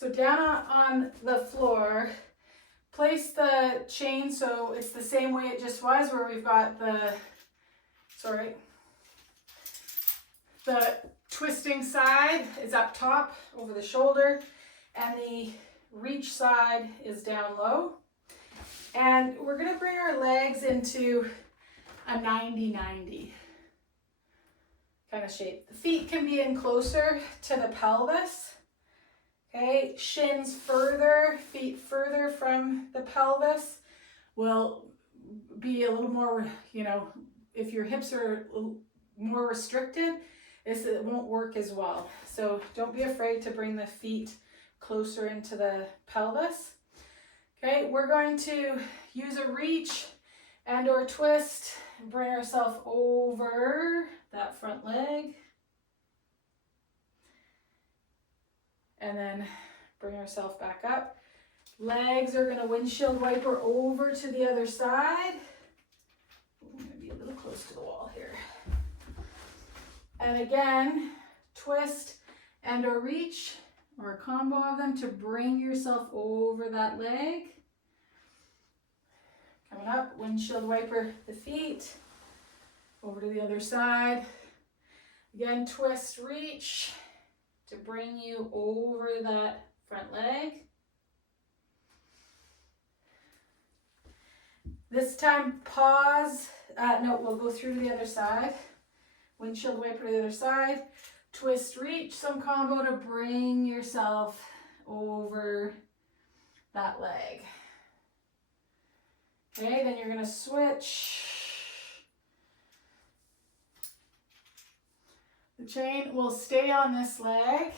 So down on the floor, place the chain so it's the same way it just was, where we've got the twisting side is up top over the shoulder, and the reach side is down low. And we're going to bring our legs into a 90-90 kind of shape. The feet can be in closer to the pelvis. Okay, shins further, feet further from the pelvis will be a little more, you know, if your hips are more restricted, it won't work as well. So don't be afraid to bring the feet closer into the pelvis. Okay, we're going to use a reach and or twist and bring ourselves over that front leg. And then bring ourselves back up. Legs are going to windshield wiper over to the other side. I'm going to be a little close to the wall here. And again, twist and or reach, or a combo of them, to bring yourself over that leg. Coming up, windshield wiper the feet over to the other side. Again, twist, reach to bring you over that front leg. This time, pause. No, we'll go through to the other side. Windshield wiper to the other side. Twist, reach, some combo to bring yourself over that leg. Okay, then you're going to switch. The chain will stay on this leg.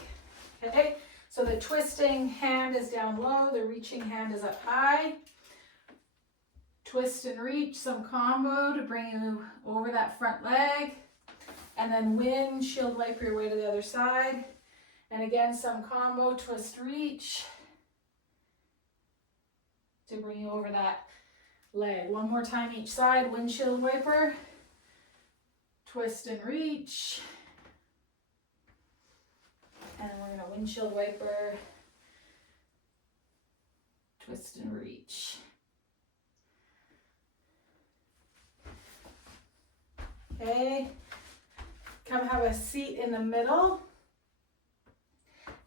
Okay, so the twisting hand is down low, the reaching hand is up high. Twist and reach, some combo to bring you over that front leg. And then windshield wiper your way to the other side. And again, some combo, twist, reach to bring you over that leg. One more time each side, windshield wiper, twist and reach. And we're going to windshield wiper, twist and reach. Okay, come have a seat in the middle.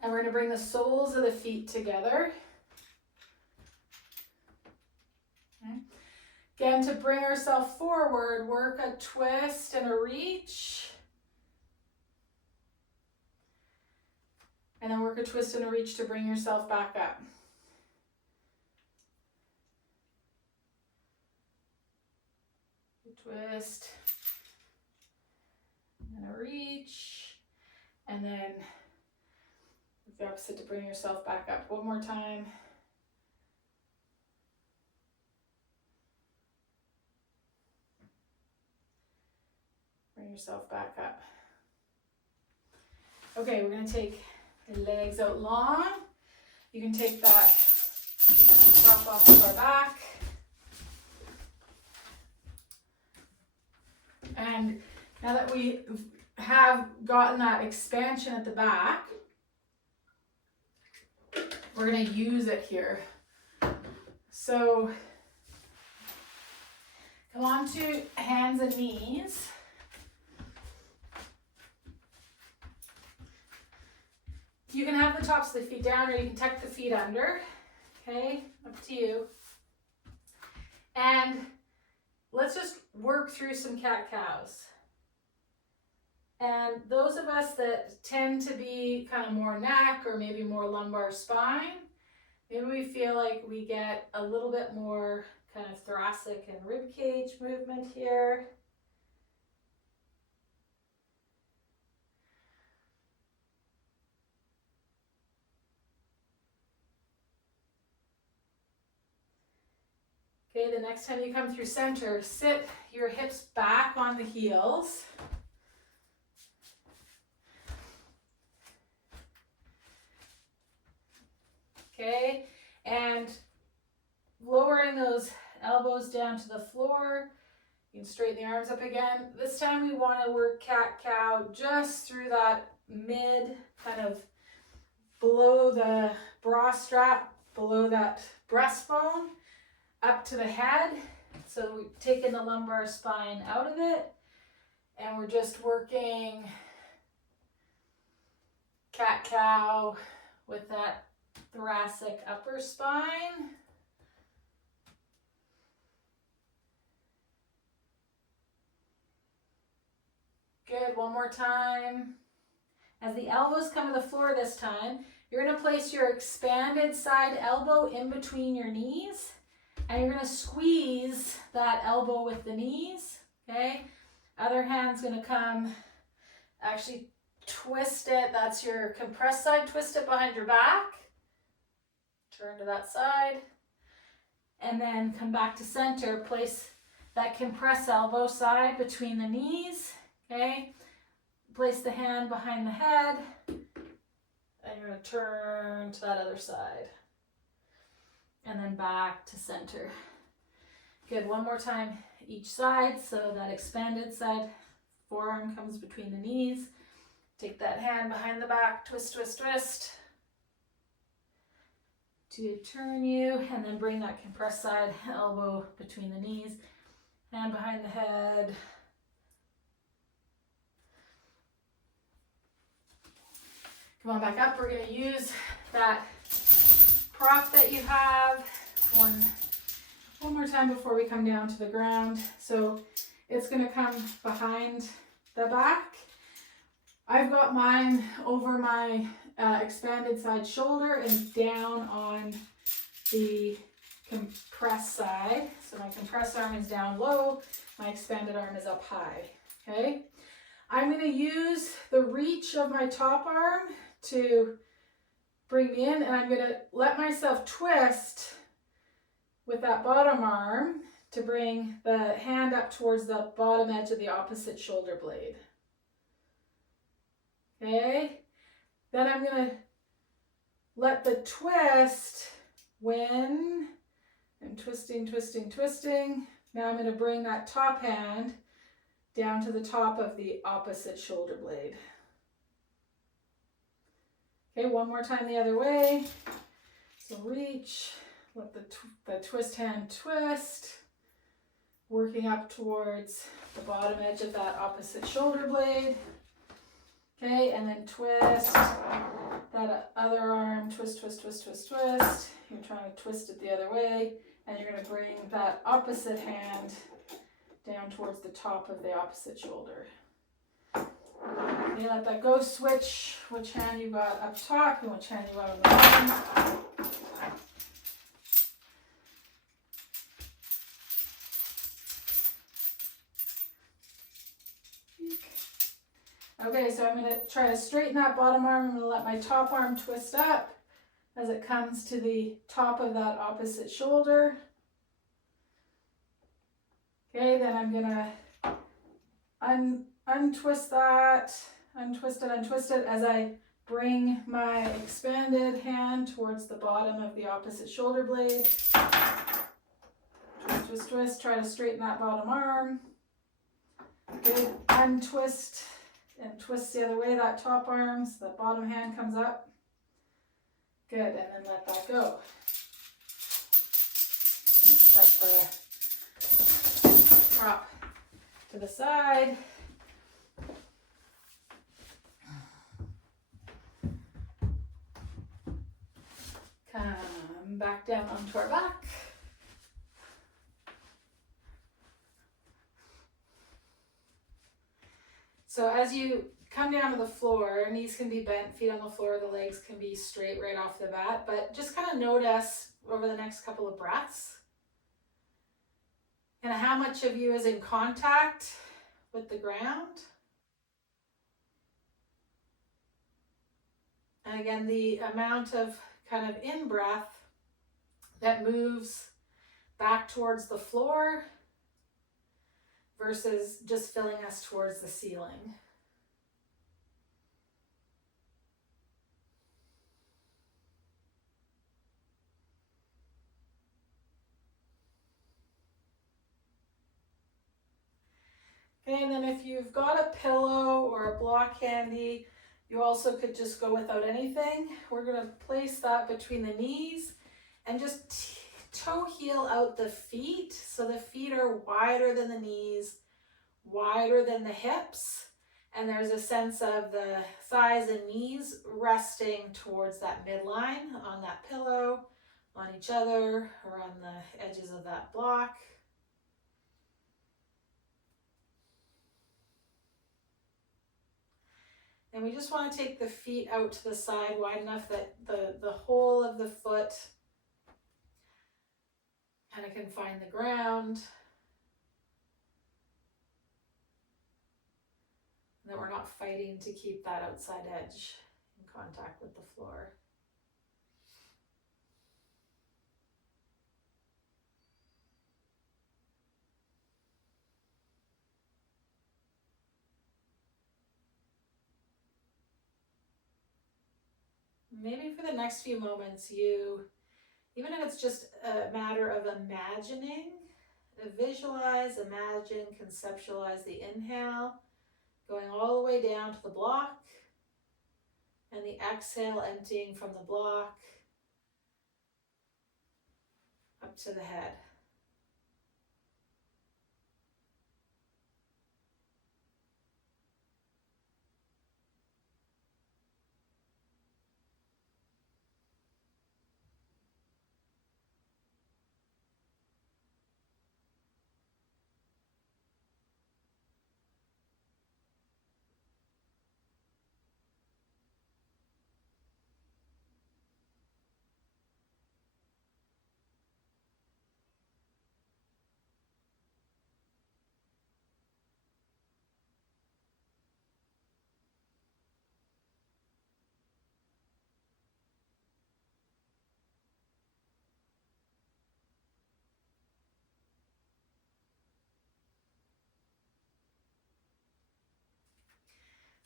And we're going to bring the soles of the feet together. Okay. Again, to bring ourselves forward, work a twist and a reach. And then work a twist and a reach to bring yourself back up. A twist and a reach. And then the opposite to bring yourself back up. One more time. Bring yourself back up. Okay, we're going to take the legs out long. You can take that top off of our back. And now that we have gotten that expansion at the back, we're going to use it here. So come on to hands and knees. You can have the tops of the feet down, or you can tuck the feet under. Okay, up to you. And let's just work through some cat-cows. And those of us that tend to be kind of more neck or maybe more lumbar spine, maybe we feel like we get a little bit more kind of thoracic and rib cage movement here. Okay, the next time you come through center, sit your hips back on the heels. Okay, and lowering those elbows down to the floor. You can straighten the arms up again. This time we want to work cat-cow just through that mid kind of below the bra strap, below that breastbone, up to the head. So we've taken the lumbar spine out of it, and we're just working cat-cow with that thoracic upper spine. Good, one more time. As the elbows come to the floor this time, you're going to place your expanded side elbow in between your knees, and you're going to squeeze that elbow with the knees, okay? Other hand's going to come, actually twist it, that's your compressed side, twist it behind your back, turn to that side, and then come back to center, place that compressed elbow side between the knees, okay? Place the hand behind the head, and you're going to turn to that other side. And then back to center. Good, one more time each side. So that expanded side, forearm comes between the knees. Take that hand behind the back, twist, twist, twist. To turn you, and then bring that compressed side elbow between the knees. Hand behind the head. Come on back up. We're going to use that prop that you have one more time before we come down to the ground. So it's going to come behind the back. I've got mine over my expanded side shoulder and down on the compressed side. So my compressed arm is down low, my expanded arm is up high. Okay, I'm going to use the reach of my top arm to bring me in, and I'm going to let myself twist with that bottom arm to bring the hand up towards the bottom edge of the opposite shoulder blade. Okay, then I'm going to let the twist win. I'm twisting, twisting, twisting. Now I'm going to bring that top hand down to the top of the opposite shoulder blade. Okay, one more time the other way. So reach, let the twist hand twist, working up towards the bottom edge of that opposite shoulder blade. Okay, and then twist that other arm, twist, twist, twist, twist, twist. You're trying to twist it the other way, and you're going to bring that opposite hand down towards the top of the opposite shoulder. Okay, let that go. Switch which hand you got up top and which hand you got on the bottom. Okay, so I'm going to try to straighten that bottom arm. I'm going to let my top arm twist up as it comes to the top of that opposite shoulder. Okay, then I'm going to untwist that, untwist it as I bring my expanded hand towards the bottom of the opposite shoulder blade. Twist, twist, twist, try to straighten that bottom arm. Good, untwist and twist the other way, that top arm, so the bottom hand comes up. Good, and then let that go. Set the prop to the side. Come back down onto our back. So as you come down to the floor, knees can be bent, feet on the floor, the legs can be straight right off the bat, but just kind of notice over the next couple of breaths and how much of you is in contact with the ground. And again, the amount of kind of in-breath that moves back towards the floor versus just filling us towards the ceiling. Okay, and then if you've got a pillow or a block handy, You also could just go without anything. We're gonna place that between the knees and just toe heel out the feet. So the feet are wider than the knees, wider than the hips. And there's a sense of the thighs and knees resting towards that midline on that pillow, on each other, or on the edges of that block. And we just want to take the feet out to the side wide enough that the whole of the foot kind of can find the ground. And that we're not fighting to keep that outside edge in contact with the floor. Maybe for the next few moments, even if it's just a matter of imagining, visualize, imagine, conceptualize the inhale, going all the way down to the block, and the exhale emptying from the block up to the head.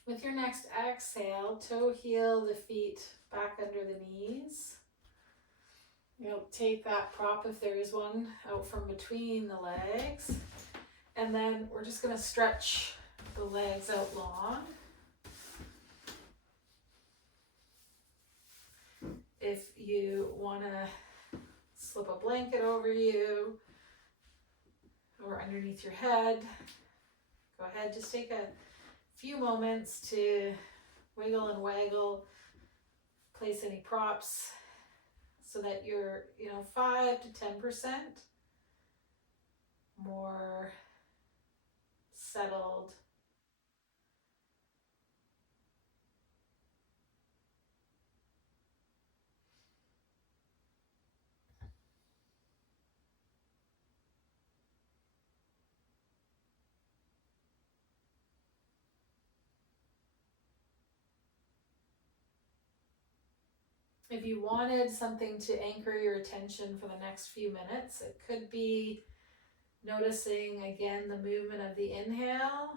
With your next exhale, toe heel the feet back under the knees. You'll take that prop, if there is one, out from between the legs. And then we're just going to stretch the legs out long. If you want to slip a blanket over you or underneath your head, go ahead. Just take a few moments to wiggle and waggle, place any props so that you're, 5 to 10% more settled. If you wanted something to anchor your attention for the next few minutes, it could be noticing again the movement of the inhale,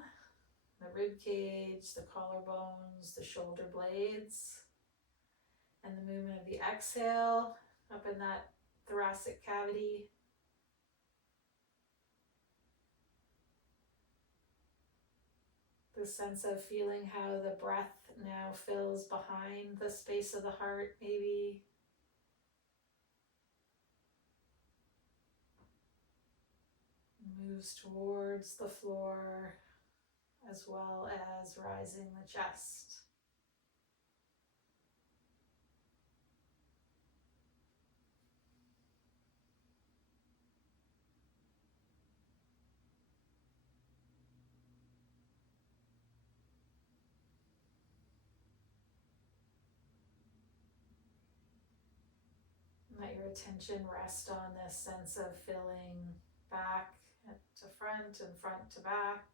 the rib cage, the collarbones, the shoulder blades, and the movement of the exhale up in that thoracic cavity. The sense of feeling how the breath now fills behind the space of the heart, maybe. Moves towards the floor as well as rising the chest. Let your attention rest on this sense of filling back to front and front to back.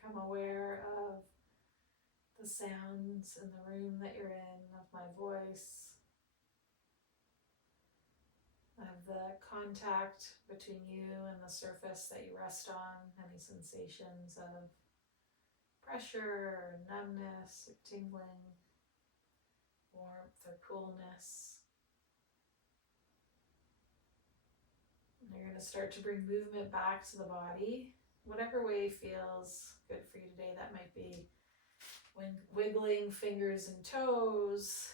Become aware of the sounds in the room that you're in, of my voice, of the contact between you and the surface that you rest on, any sensations of pressure or numbness or tingling, warmth or coolness. And you're going to start to bring movement back to the body, whatever way feels good for you today. That might be wiggling fingers and toes,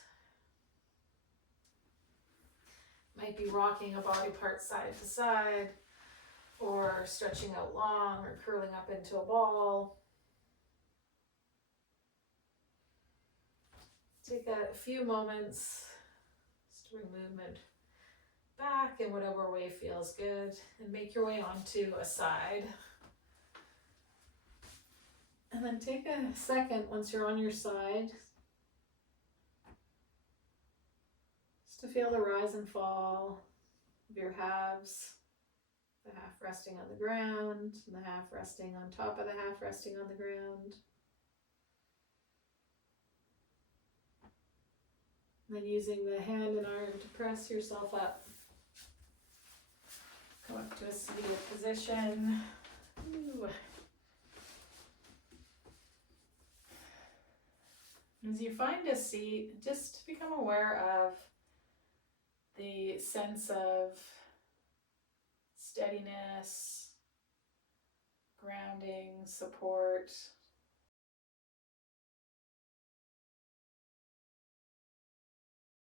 might be rocking a body part side to side, or stretching out long or curling up into a ball. Take a few moments just to bring movement back in whatever way feels good, and make your way onto a side. And then take a second once you're on your side just to feel the rise and fall of your halves, the half resting on the ground and the half resting on top of the half resting on the ground. And then using the hand and arm to press yourself up. Come up to a seated position. Ooh. As you find a seat, just become aware of the sense of steadiness, grounding, support